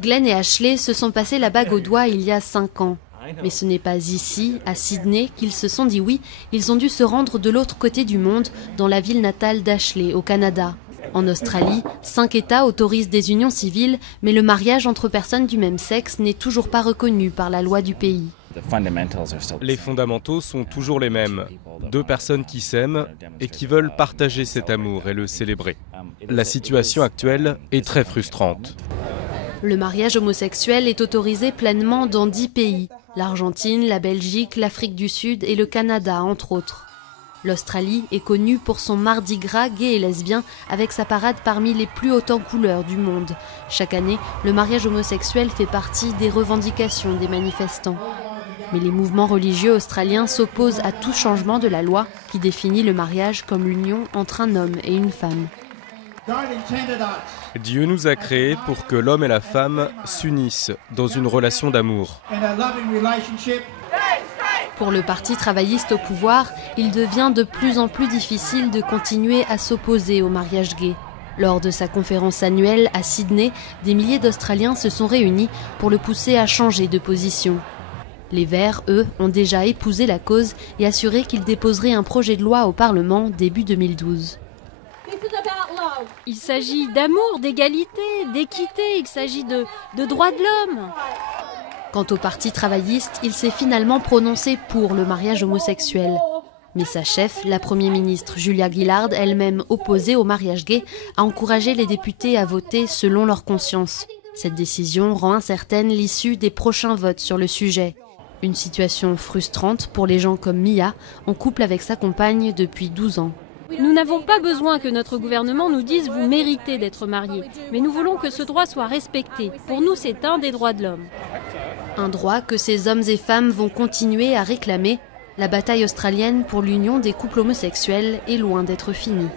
Glenn et Ashley se sont passés la bague au doigt il y a 5 ans. Mais ce n'est pas ici, à Sydney, qu'ils se sont dit oui. Ils ont dû se rendre de l'autre côté du monde, dans la ville natale d'Ashley, au Canada. En Australie, 5 États autorisent des unions civiles, mais le mariage entre personnes du même sexe n'est toujours pas reconnu par la loi du pays. Les fondamentaux sont toujours les mêmes. 2 personnes qui s'aiment et qui veulent partager cet amour et le célébrer. La situation actuelle est très frustrante. Le mariage homosexuel est autorisé pleinement dans 10 pays. L'Argentine, la Belgique, l'Afrique du Sud et le Canada, entre autres. L'Australie est connue pour son mardi gras gay et lesbien, avec sa parade parmi les plus hautes en couleurs du monde. Chaque année, le mariage homosexuel fait partie des revendications des manifestants. Mais les mouvements religieux australiens s'opposent à tout changement de la loi qui définit le mariage comme l'union entre un homme et une femme. Dieu nous a créés pour que l'homme et la femme s'unissent dans une relation d'amour. Pour le Parti travailliste au pouvoir, il devient de plus en plus difficile de continuer à s'opposer au mariage gay. Lors de sa conférence annuelle à Sydney, des milliers d'Australiens se sont réunis pour le pousser à changer de position. Les Verts, eux, ont déjà épousé la cause et assuré qu'ils déposeraient un projet de loi au Parlement début 2012. Il s'agit d'amour, d'égalité, d'équité, il s'agit de droits de l'homme. Quant au Parti travailliste, il s'est finalement prononcé pour le mariage homosexuel. Mais sa chef, la Première ministre Julia Gillard, elle-même opposée au mariage gay, a encouragé les députés à voter selon leur conscience. Cette décision rend incertaine l'issue des prochains votes sur le sujet. Une situation frustrante pour les gens comme Mia, en couple avec sa compagne depuis 12 ans. Nous n'avons pas besoin que notre gouvernement nous dise « vous méritez d'être mariés », mais nous voulons que ce droit soit respecté. Pour nous, c'est un des droits de l'homme. Un droit que ces hommes et femmes vont continuer à réclamer. La bataille australienne pour l'union des couples homosexuels est loin d'être finie.